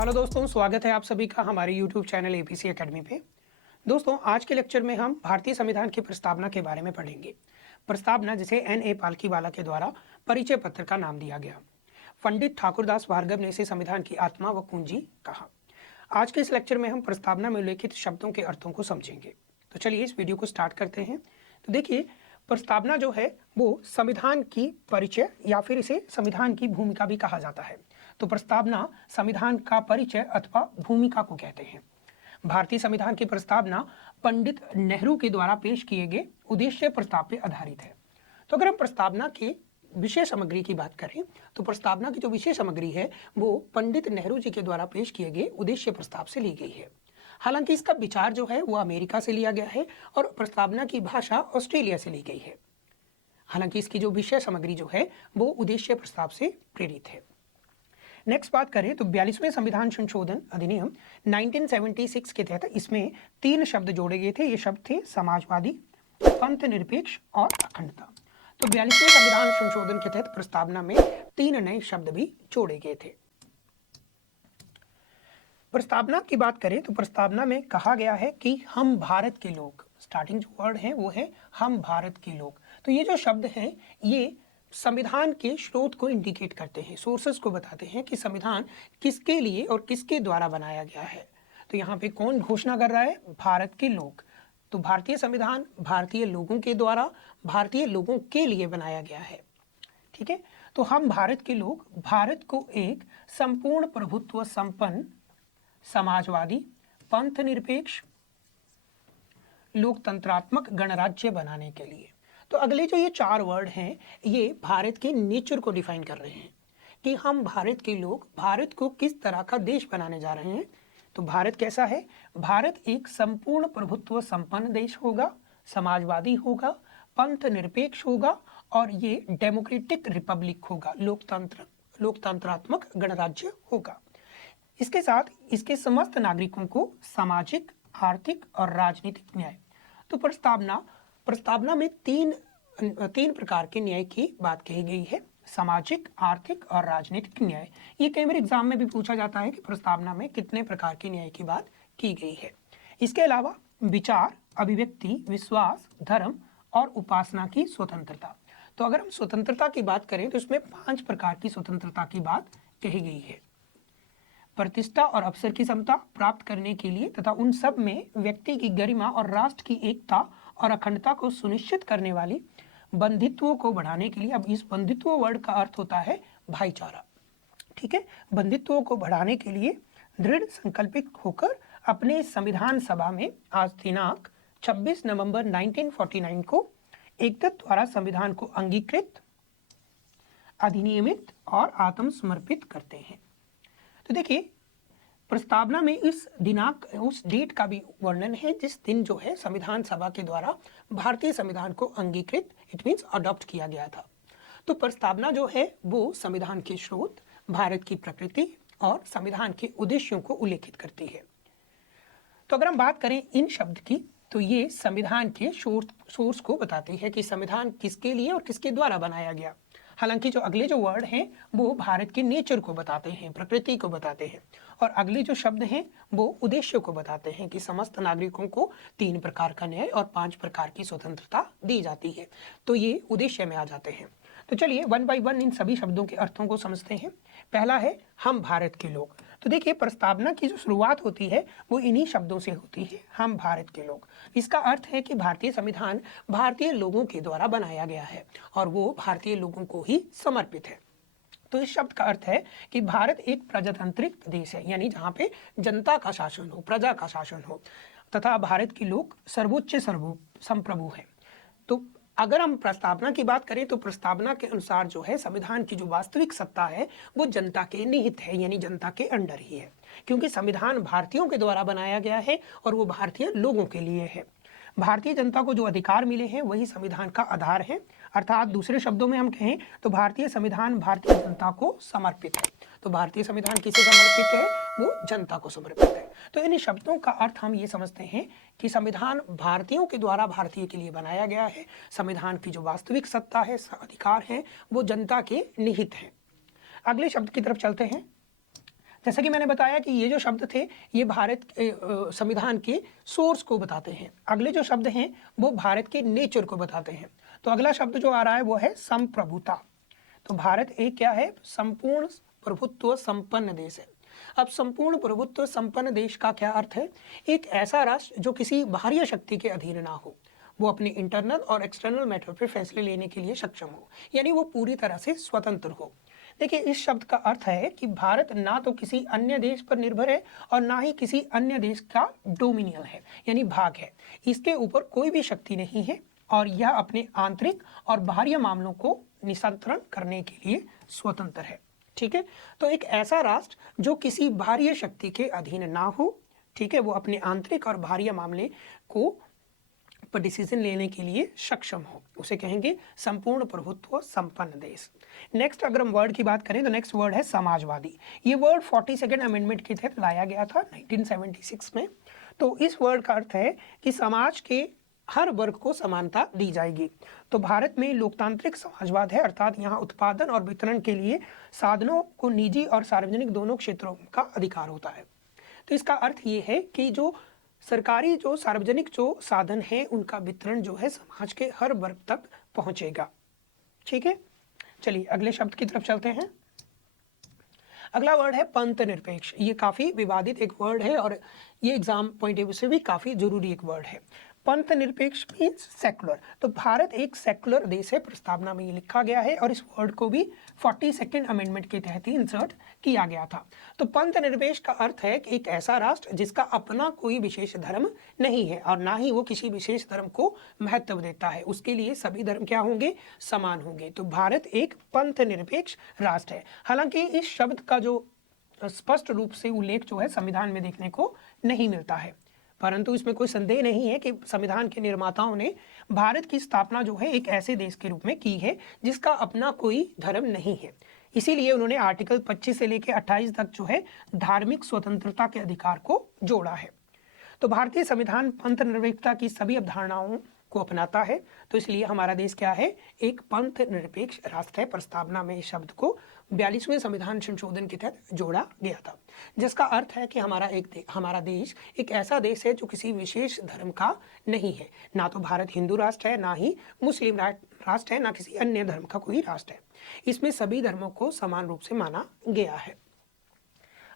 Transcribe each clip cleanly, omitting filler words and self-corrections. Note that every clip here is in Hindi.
हेलो दोस्तों, स्वागत है आप सभी का हमारे YouTube चैनल एपीसी एकेडमी पे। दोस्तों, आज के लेक्चर में हम भारतीय संविधान की प्रस्तावना के बारे में पढ़ेंगे। प्रस्तावना जिसे N.A. पालकीवाला के द्वारा परिचय पत्र का नाम दिया गया। पंडित ठाकुरदास भार्गव ने इसे संविधान की आत्मा व कुंजी कहा। आज के इस लेक्चर में हम प्रस्तावना में उल्लेखित शब्दों के अर्थों को समझेंगे। तो चलिए इस वीडियो को स्टार्ट करते हैं। तो देखिए, प्रस्तावना जो है वो संविधान की परिचय या फिर इसे संविधान की भूमिका भी कहा जाता है। तो प्रस्तावना संविधान का परिचय अथवा भूमिका को कहते हैं। भारतीय संविधान की प्रस्तावना पंडित नेहरू के द्वारा पेश किए गए उद्देश्य प्रस्ताव पर आधारित है। तो अगर हम प्रस्तावना की विषय सामग्री की बात करें तो प्रस्तावना की जो विषय सामग्री है वो पंडित नेहरू जी के द्वारा पेश किए गए उद्देश्य प्रस्ताव से ली गई है। हालांकि इसका विचार जो है वो अमेरिका से लिया गया है और प्रस्तावना की भाषा ऑस्ट्रेलिया से ली गई है। हालांकि इसकी जो विषय सामग्री जो है वो उद्देश्य प्रस्ताव से प्रेरित है। नेक्स्ट बात करें तो 42वें संविधान संशोधन अधिनियम 1976 के तहत इसमें 3 शब्द जोड़े गए थे। ये शब्द थे समाजवादी, पंथ निरपेक्ष और अखंडता। तो 42वें संविधान संशोधन के तहत प्रस्तावना में 3 नए शब्द भी जोड़े गए थे। प्रस्तावना की बात करें तो प्रस्तावना में कहा गया है कि हम भारत के लोग, स्टार्टिंग जो वर्ड है वो है हम भारत के लोग। तो ये जो शब्द हैं ये संविधान के स्रोत को इंडिकेट करते हैं, सोर्सेस को बताते हैं कि संविधान किसके लिए और किसके द्वारा बनाया गया है। तो यहाँ पे कौन घोषणा कर रहा है? भारत के लोग। तो भारतीय संविधान भारतीय लोगों के द्वारा भारतीय लोगों के लिए बनाया गया है। ठीक है, तो हम भारत के लोग भारत को एक संपूर्ण प्रभुत्व संपन्न समाजवादी, पंथ निरपेक्ष, लोकतंत्रात्मक गणराज्य बनाने के लिए। तो अगले जो ये 4 वर्ड हैं ये भारत के नेचर को डिफाइन कर रहे हैं कि हम भारत के लोग भारत को किस तरह का देश बनाने जा रहे हैं। तो भारत कैसा है? भारत एक संपूर्ण प्रभुत्व संपन्न देश होगा, समाजवादी होगा, पंथ निरपेक्ष होगा और ये डेमोक्रेटिक रिपब्लिक होगा, लोकतंत्रात्मक गणराज्य होगा। इसके साथ इसके समस्त नागरिकों को सामाजिक, आर्थिक और राजनीतिक न्याय। तो प्रस्तावना में तीन प्रकार के न्याय की बात कही गई है, सामाजिक, आर्थिक और राजनीतिक न्याय। ये कई बार एग्जाम में भी पूछा जाता है कि प्रस्तावना में कितने प्रकार के न्याय की बात की गई है। इसके अलावा विचार, अभिव्यक्ति, विश्वास, धर्म और उपासना की स्वतंत्रता। तो अगर हम स्वतंत्रता की बात करें तो इसमें 5 प्रकार की स्वतंत्रता की बात कही गई है। प्रतिष्ठा और अवसर की समता प्राप्त करने के लिए तथा उन सब में व्यक्ति की गरिमा और राष्ट्र की एकता और अखंडता को सुनिश्चित करने वाली बंधुत्व को बढ़ाने के लिए। अब इस बंधुत्व वर्ड का अर्थ होता है भाईचारा। ठीक है, बंधुत्व को बढ़ाने के लिए दृढ़ संकल्पित होकर अपने संविधान सभा में आज दिनांक 26 नवंबर 1949 को एकता द्वारा संविधान को अंगीकृत, अधिनियमित और आत्मसमर्पित करते हैं। तो देखिए, प्रस्तावना में इस दिनांक, उस डेट का भी वर्णन है जिस दिन जो है संविधान सभा के द्वारा भारतीय संविधान को अंगीकृत, इट मींस अडॉप्ट किया गया था। तो प्रस्तावना जो है वो संविधान के स्रोत, भारत की प्रकृति और संविधान के उद्देश्यों को उल्लेखित करती है। तो अगर हम बात करें इन शब्द की तो ये संविधान के सोर्स को बताती है कि संविधान किसके लिए और किसके द्वारा बनाया गया। हालांकि जो अगले जो वर्ड हैं वो भारत के नेचर को बताते हैं, प्रकृति को बताते हैं, और अगले जो शब्द हैं वो उद्देश्य को बताते हैं कि समस्त नागरिकों को 3 प्रकार का न्याय और 5 प्रकार की स्वतंत्रता दी जाती है। तो ये उद्देश्य में आ जाते हैं। तो चलिए 1 बाय 1 इन सभी शब्दों के अर्थों को समझते हैं। पहला है हम भारत के लोग। तो देखिए, प्रस्तावना की जो शुरुआत होती है वो इन्हीं शब्दों से होती है, हम भारत के लोग। इसका अर्थ है कि भारतीय संविधान भारतीय लोगों के द्वारा बनाया गया है और वो भारतीय लोगों को ही समर्पित है। तो इस शब्द का अर्थ है कि भारत एक प्रजातांत्रिक देश है, यानी जहाँ पे जनता का शासन हो, प्रजा का शासन हो, तथा भारत के लोग सर्वोच्च संप्रभु है। तो अगर हम प्रस्तावना की बात करें तो प्रस्तावना के अनुसार जो है संविधान की जो वास्तविक सत्ता है वो जनता के निहित है, यानी जनता के अंडर ही है, क्योंकि संविधान भारतीयों के द्वारा बनाया गया है और वो भारतीय लोगों के लिए है। भारतीय जनता को जो अधिकार मिले हैं वही संविधान का आधार है। अर्थात दूसरे शब्दों में हम कहें तो भारतीय संविधान भारतीय जनता को समर्पित है। तो भारतीय संविधान किसे समर्पित है? वो जनता को समर्पित है। तो इन शब्दों का अर्थ हम ये समझते हैं कि संविधान भारतीयों के द्वारा भारतीय के लिए बनाया गया है। संविधान की जो वास्तविक सत्ता है, अधिकार है, वो जनता के निहित है। अगले शब्द की तरफ चलते हैं। जैसा कि मैंने बताया कि ये जो शब्द थे ये भारत के संविधान के सोर्स को बताते हैं। अगले जो शब्द हैं वो भारत के नेचर को बताते हैं। तो अगला शब्द जो आ रहा है वो है संप्रभुता। तो भारत एक क्या है, संपूर्ण प्रभुत्व संपन्न देश है। अब संपूर्ण प्रभुत्व संपन्न देश का क्या अर्थ है, एक ऐसा राष्ट्र जो किसी बाहरी शक्ति के अधीन ना हो, वो अपने इंटरनल और एक्सटर्नल मैटर पर फैसले लेने के लिए सक्षम हो, यानी वो पूरी तरह से स्वतंत्र हो। देखिए इस शब्द का अर्थ है कि भारत ना तो किसी अन्य देश पर निर्भर है और ना ही किसी अन्य देश का डोमिनियन है, यानी भाग है। इसके ऊपर कोई भी शक्ति नहीं है और यह अपने आंतरिक और बाहरी मामलों को नियंत्रण करने के लिए स्वतंत्र है। ठीक है, तो एक ऐसा राष्ट्र जो किसी बाहरी शक्ति के अधीन ना हो, ठीक है, वो अपने आंतरिक और बाहरी मामले को पर डिसीजन लेने के लिए सक्षम हो, उसे कहेंगे संपूर्ण प्रभुत्व संपन्न देश। नेक्स्ट अगर हम वर्ड की बात करें तो नेक्स्ट वर्ड है समाजवादी। ये वर्ड 42nd अमेंडमेंट के तहत लाया गया था 1976 में। तो इस वर्ड का अर्थ है कि समाज के हर वर्ग को समानता दी जाएगी। तो भारत में लोकतांत्रिक समाजवाद है, अर्थात यहाँ उत्पादन और वितरण के लिए साधनों को निजी और सार्वजनिक दोनों क्षेत्रों का अधिकार होता है। तो इसका अर्थ ये है कि जो सरकारी जो सार्वजनिक जो साधन है उनका वितरण जो है समाज के हर वर्ग तक पहुंचेगा। ठीक है, चलिए अगले शब्द की तरफ चलते हैं। अगला वर्ड है पंथ निरपेक्ष। ये काफी विवादित एक वर्ड है और ये एग्जाम पॉइंट ऑफ व्यू से भी काफी जरूरी एक वर्ड है। पंथ निरपेक्ष मीन्स सेकुलर। तो भारत एक सेकुलर देश है, प्रस्तावना में ये लिखा गया है और इस वर्ड को भी 42nd अमेंडमेंट के तहत ही इंसर्ट किया गया था। तो पंथ निरपेक्ष का अर्थ है कि एक ऐसा राष्ट्र जिसका अपना कोई विशेष धर्म नहीं है और ना ही वो किसी विशेष धर्म को महत्व देता है, उसके लिए सभी धर्म क्या होंगे, समान होंगे। तो भारत एक पंथ निरपेक्ष राष्ट्र है। हालांकि इस शब्द का जो स्पष्ट रूप से उल्लेख जो है संविधान में देखने को नहीं मिलता है, परंतु इसमें कोई संदेह नहीं है कि संविधान के निर्माताओं ने भारत की स्थापना जो है एक ऐसे देश के रूप में की है जिसका अपना कोई धर्म नहीं है। इसीलिए उन्होंने आर्टिकल 25 से लेकर 28 तक जो है धार्मिक स्वतंत्रता के अधिकार को जोड़ा है। तो भारतीय संविधान पंथ निरपेक्षता की सभी अवधारणाओं को अपनाता है, तो इसलिए हमारा देश क्या है, एक पंथ निरपेक्ष राष्ट्र है। प्रस्तावना में इस शब्द को 42वें संविधान संशोधन के तहत जोड़ा गया था, जिसका अर्थ है कि हमारा देश एक ऐसा देश है जो किसी विशेष धर्म का नहीं है। ना तो भारत हिंदू राष्ट्र है, ना ही मुस्लिम राष्ट्र है, ना किसी अन्य धर्म का कोई राष्ट्र है। इसमें सभी धर्मों को समान रूप से माना गया है।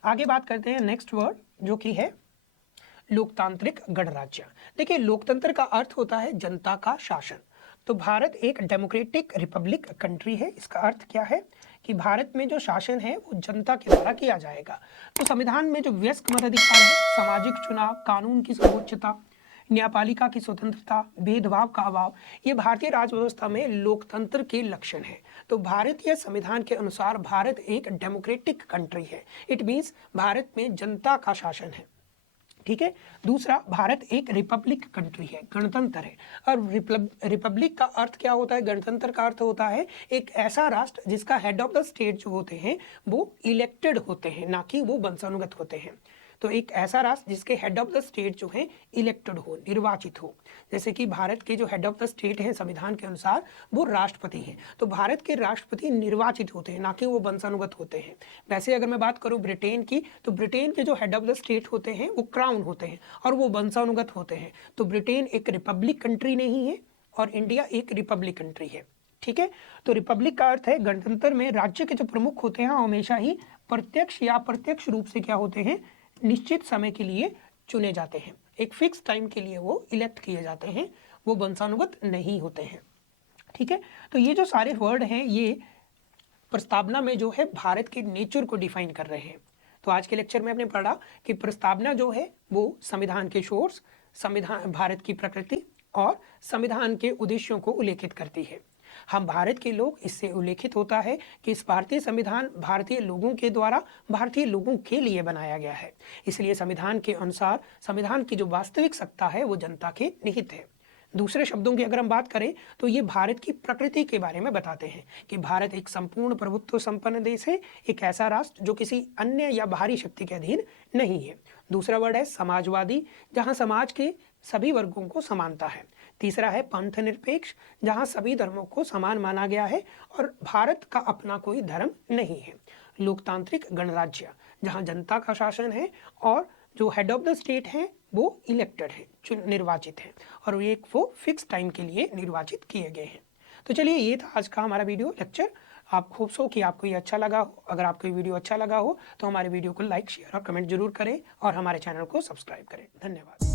आगे बात करते हैं नेक्स्ट वर्ड जो कि है लोकतांत्रिक गणराज्य। देखिए लोकतंत्र का अर्थ होता है जनता का शासन। तो भारत एक डेमोक्रेटिक रिपब्लिक कंट्री है। इसका अर्थ क्या है कि भारत में जो शासन है वो जनता के द्वारा किया जाएगा। तो संविधान में जो वयस्क मताधिकार है, सामाजिक चुनाव, कानून की सर्वोच्चता, न्यायपालिका की स्वतंत्रता, भेदभाव का अभाव, ये भारतीय राज व्यवस्था में लोकतंत्र के लक्षण है। तो भारतीय संविधान के अनुसार भारत एक डेमोक्रेटिक कंट्री है। इट मीन्स भारत में जनता का शासन है। ठीक है, दूसरा भारत एक रिपब्लिक कंट्री है, गणतंत्र है। और रिपब्लिक का अर्थ क्या होता है, गणतंत्र का अर्थ होता है एक ऐसा राष्ट्र जिसका हेड ऑफ द स्टेट जो होते हैं वो इलेक्टेड होते हैं, ना कि वो वंशानुगत होते हैं। तो एक ऐसा राष्ट्र जिसके हेड ऑफ द स्टेट जो है इलेक्टेड हो, निर्वाचित हो। जैसे कि भारत के जो हेड ऑफ द स्टेट है संविधान के अनुसार वो राष्ट्रपति हैं। तो भारत के राष्ट्रपति निर्वाचित होते हैं, ना कि वो वंशानुगत होते हैं। वैसे अगर मैं बात करूं ब्रिटेन की, तो ब्रिटेन के जो हेड ऑफ द स्टेट होते हैं वो क्राउन होते हैं और वो वंशानुगत होते हैं। तो ब्रिटेन एक रिपब्लिक कंट्री नहीं है और इंडिया एक रिपब्लिक कंट्री है। ठीक है, तो रिपब्लिक का अर्थ है गणतंत्र में राज्य के जो प्रमुख होते हैं हमेशा ही प्रत्यक्ष या अप्रत्यक्ष रूप से क्या होते हैं, निश्चित समय के लिए चुने जाते हैं। एक फिक्स टाइम के लिए वो इलेक्ट किए जाते हैं, वो वंशानुगत नहीं होते हैं। ठीक है, तो ये जो सारे वर्ड हैं ये प्रस्तावना में जो है भारत के नेचर को डिफाइन कर रहे हैं। तो आज के लेक्चर में हमने पढ़ा कि प्रस्तावना जो है वो संविधान के सोर्स, संविधान, भारत की प्रकृति और संविधान के उद्देश्यों को उल्लेखित करती है। हम भारत के लोग, इससे उल्लेखित होता है कि इस भारतीय संविधान भारतीय लोगों के द्वारा भारतीय लोगों के लिए बनाया गया है। इसलिए संविधान के अनुसार संविधान की जो वास्तविक सत्ता है वो जनता के निहित है। दूसरे शब्दों की अगर हम बात करें तो ये भारत की प्रकृति के बारे में बताते हैं कि भारत एक संपूर्ण प्रभुत्व संपन्न देश है, एक ऐसा राष्ट्र जो किसी अन्य या बाहरी शक्ति के अधीन नहीं है। दूसरा वर्ड है समाजवादी, जहां समाज के सभी वर्गों को समानता है। तीसरा है पंथ निरपेक्ष, जहां सभी धर्मों को समान माना गया है और भारत का अपना कोई धर्म नहीं है। लोकतांत्रिक गणराज्य, जहां जनता का शासन है और जो हेड ऑफ द स्टेट है वो इलेक्टेड है, निर्वाचित है, और वो फिक्स टाइम के लिए निर्वाचित किए गए हैं। तो चलिए, ये था आज का हमारा वीडियो लेक्चर। आप होप सो कि आपको ये अच्छा लगा हो। अगर आपको ये वीडियो अच्छा लगा हो तो हमारे वीडियो को लाइक, शेयर और कमेंट जरूर करें और हमारे चैनल को सब्सक्राइब करें। धन्यवाद।